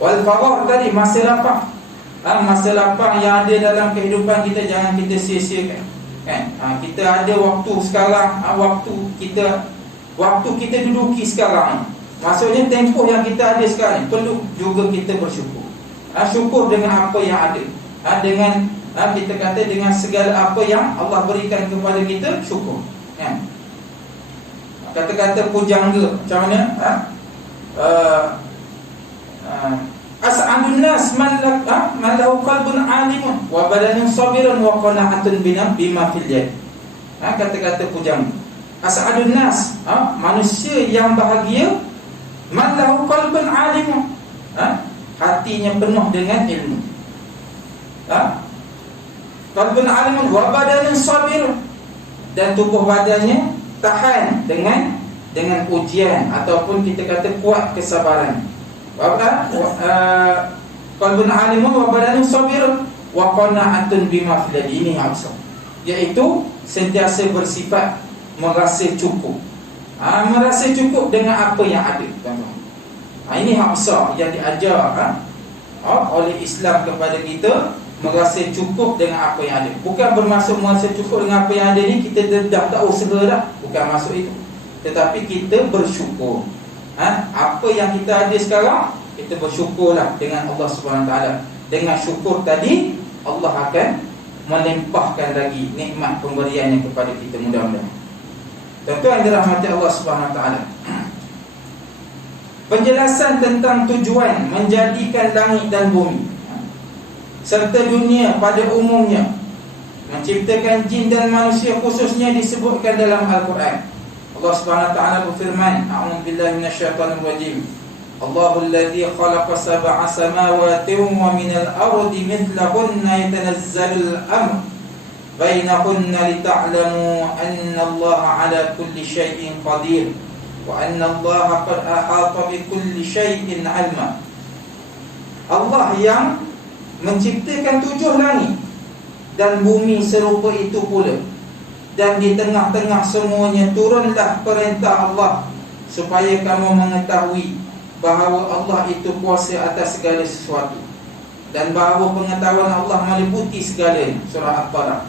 Wal farah tadi, masa lapang. Masa lapang yang ada dalam kehidupan kita jangan kita sia-siakan. Kan? Kita ada waktu sekarang, waktu kita duduki sekarang. Maksudnya tempoh yang kita ada sekarang perlu juga kita bersyukur. Syukur dengan apa yang ada. Dengan kita kata dengan segala apa yang Allah berikan kepada kita, syukur. Kan? Kata-kata pujangga macam mana? As'adun nas man lahu qalbun alimun wa badanun sabirun wa qana'atun bima fil yad. Kata-kata pujangga. As'adun nas, manusia yang bahagia, man lahu qalbun alimun, hatinya penuh dengan ilmu. Qalbun alimun wa badanun sabirun, dan tubuh badannya tahan dengan ujian ataupun kita kata kuat kesabaran. Qalbun alimun wa badanun sabirun wa qana'atun bima fil yad. Ini maksud, iaitu sentiasa bersifat merasa cukup. Merasa cukup dengan apa yang ada. Ini hak besar yang diajar oleh Islam kepada kita, merasa cukup dengan apa yang ada. Bukan bermaksud merasa cukup dengan apa yang ada ni kita dah tak usaha dah, bukan maksud itu. Tetapi kita bersyukur. Apa yang kita ada sekarang, kita bersyukurlah dengan Allah SWT. Dengan syukur tadi, Allah akan melimpahkan lagi nikmat pemberiannya kepada kita, mudah-mudahan. Tuan-tuan dirahmati Allah SWT. Penjelasan tentang tujuan menjadikan langit dan bumi serta dunia pada umumnya, menciptakan jin dan manusia khususnya, disebutkan dalam Al-Quran. Allah SWT berfirman, a'udzu billahi minasyaitonir rajim. Allahul ladzi khalaqa sab'a samawati wa minal ardi mithlahunna yatanazzalul amr bainahunna lita'lamu anna Allah 'ala kulli syai'in qadir wa anna Allah qad ahata bi kulli syai'in 'ilma. Allah yang menciptakan 7 langit dan bumi serupa itu pula, dan di tengah-tengah semuanya turunlah perintah Allah supaya kamu mengetahui bahawa Allah itu kuasa atas segala sesuatu, dan bahawa pengetahuan Allah meliputi segalanya. Surah At-Talaq.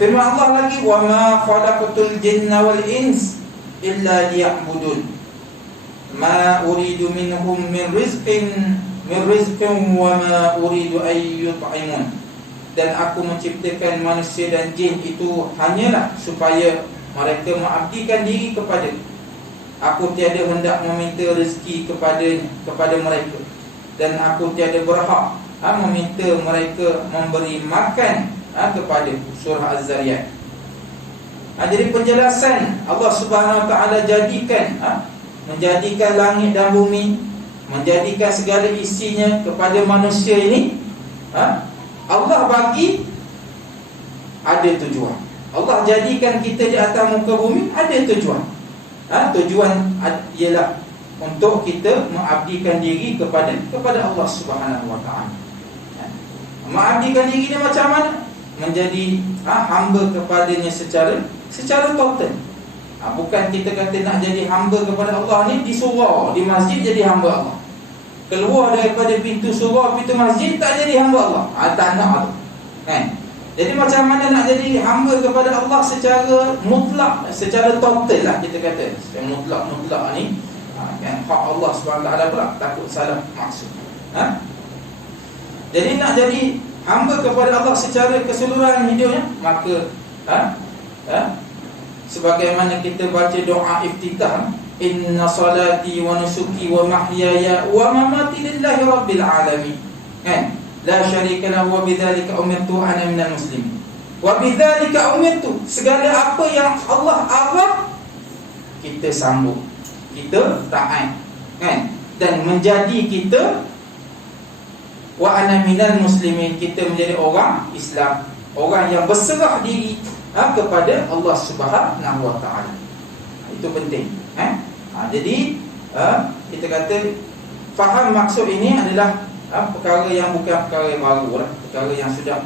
Firman Allah lagi, wa ma khalaqatul jinna wal ins illa liya'budun ma uridu minhum min rizqin wa ma uridu an yut'imun. Dan aku menciptakan manusia dan jin itu hanyalah supaya mereka mengabdikan diri kepada. Aku tiada hendak meminta rezeki kepada mereka, dan aku tiada berhak meminta mereka memberi makan kepada. Surah Az-Zariyat. Jadi penjelasan Allah Subhanahu Wa Taala menjadikan langit dan bumi, menjadikan segala isinya kepada manusia ini, Allah bagi ada tujuan. Allah jadikan kita di atas muka bumi ada tujuan. Tujuan ialah untuk kita mengabdikan diri kepada Allah Subhanahu Wa Taala. Mengabdikan diri ni macam mana? Menjadi hamba kepadanya secara total. Bukan kita kata nak jadi hamba kepada Allah ni di surau, di masjid jadi hamba Allah, keluar daripada pintu surau, pintu masjid tak jadi hamba Allah. Tak nak tu kan? Jadi macam mana nak jadi hamba kepada Allah secara mutlak, secara total lah kita kata. Secara mutlak ni kan, hak Allah SWT pula, takut salah maksud. Jadi nak jadi hamba kepada Allah secara keseluruhan hidupnya, maka sebagaimana kita baca doa iftitah, inna salati wa nusuki wa mahyaya wa mamati lillahi rabbil alamin, kan? La syarika lahu wa bidzalika umirtu ana minal muslimin. Wa bidzalika umirtu, segala apa yang Allah arah kita sambut, kita taat, kan? Dan menjadi kita wa ana minal muslimin, kita menjadi orang Islam, orang yang berserah diri kepada Allah Subhanahu Wa Taala. Itu penting. Jadi kita kata faham maksud ini adalah perkara yang bukan perkara yang baru lah, perkara yang sudah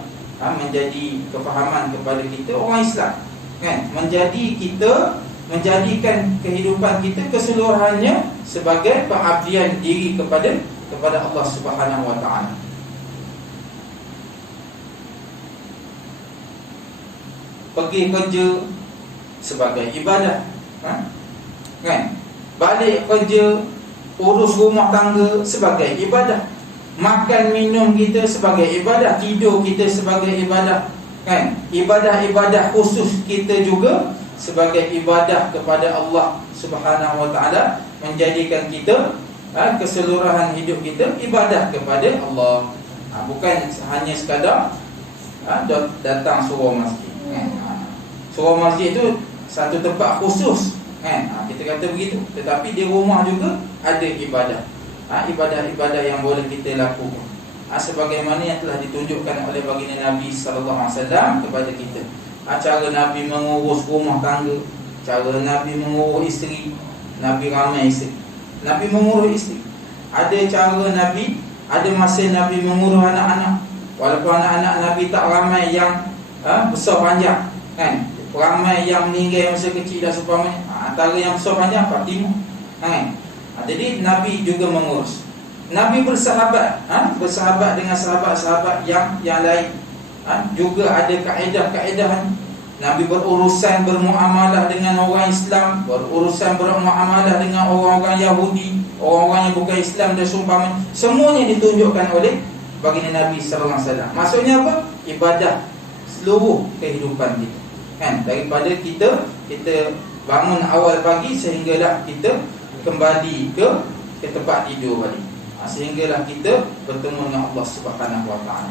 menjadi kefahaman kepada kita orang Islam, kan? Menjadi kita menjadikan kehidupan kita keseluruhannya sebagai pengabdian diri kepada Allah Subhanahu wa taala. Pergi kerja sebagai ibadah, kan? Balik kerja, urus rumah tangga sebagai ibadah. Makan minum kita sebagai ibadah, tidur kita sebagai ibadah, kan? Ibadah-ibadah khusus kita juga sebagai ibadah kepada Allah Subhanahu wa taala, menjadikan kita keseluruhan hidup kita ibadah kepada Allah. Bukan hanya sekadar datang surau masjid, kan? Surau masjid itu satu tempat khusus, kan? Kita kata begitu. Tetapi di rumah juga ada ibadah, ibadah-ibadah yang boleh kita lakukan, sebagaimana yang telah ditunjukkan oleh baginda Nabi sallallahu alaihi wasallam kepada kita. Cara Nabi mengurus rumah tangga, cara Nabi mengurus isteri. Nabi ramai isteri, Nabi mengurus isteri. Ada cara Nabi, ada masa Nabi mengurus anak-anak. Walaupun anak-anak Nabi tak ramai yang besar panjang, kan? Ramai yang meninggal masa kecil dan seumpamanya. Antara yang besar panjang Fatimah, kan? Jadi Nabi juga mengurus. Nabi bersahabat, bersahabat dengan sahabat-sahabat yang lain. Juga ada kaedah-kaedah. Nabi berurusan bermuamalah dengan orang Islam, berurusan bermuamalah dengan orang-orang Yahudi, orang-orang yang bukan Islam dan seumpamanya. Semuanya ditunjukkan oleh baginda Nabi sallallahu alaihi wasallam. Maksudnya apa? Ibadah seluruh kehidupan kita, kan? Daripada kita bangun awal pagi sehinggalah kita kembali ke tempat tidur balik, sehinggalah kita bertemu dengan Allah Subhanahu wa taala.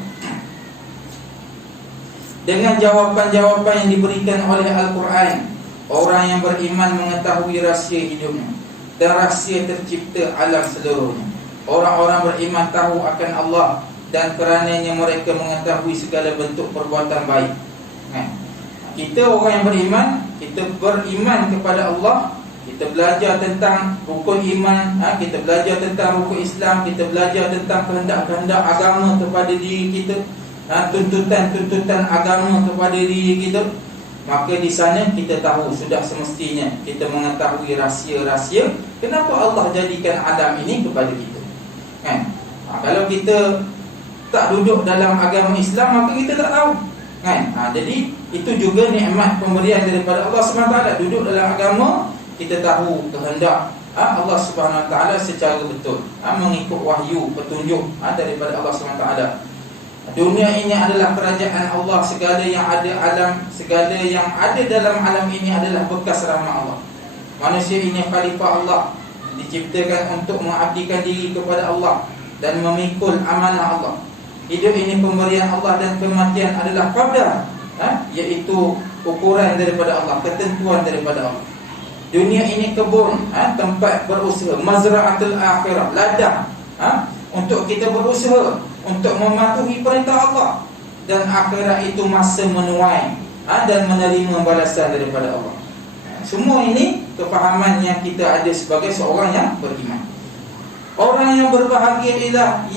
Dengan jawapan-jawapan yang diberikan oleh Al-Quran, orang yang beriman mengetahui rahsia hidupnya dan rahsia tercipta alam seluruhnya. Orang-orang beriman tahu akan Allah, dan kerananya mereka mengetahui segala bentuk perbuatan baik. Kita orang yang beriman, kita beriman kepada Allah. Kita belajar tentang rukun iman, kita belajar tentang rukun Islam, kita belajar tentang kehendak-kehendak agama kepada diri kita, tuntutan-tuntutan agama kepada diri kita. Maka di sana kita tahu, sudah semestinya kita mengetahui rahsia-rahsia kenapa Allah jadikan alam ini kepada kita, kan? Kalau kita tak duduk dalam agama Islam, maka kita tak tahu, kan? Jadi itu juga nikmat pemberian daripada Allah SWT. Duduk dalam agama, kita tahu kehendak Allah Subhanahu Wa Taala secara betul, mengikut wahyu petunjuk daripada Allah Subhanahu Wa Taala. Dunia ini adalah kerajaan Allah. Segala yang ada dalam alam ini adalah bekas rahmat Allah. Manusia ini khalifah Allah, diciptakan untuk mengabdikan diri kepada Allah dan memikul amanah Allah. Hidup ini pemberian Allah dan kematian adalah qadar, iaitu ukuran daripada Allah, ketentuan daripada Allah. Dunia ini kebun, tempat berusaha, mazra'atul akhirah, ladang, untuk kita berusaha untuk mematuhi perintah Allah. Dan akhirat itu masa menuai dan menerima balasan daripada Allah. Semua ini kefahaman yang kita ada sebagai seorang yang beriman. Orang yang berbahagia ialah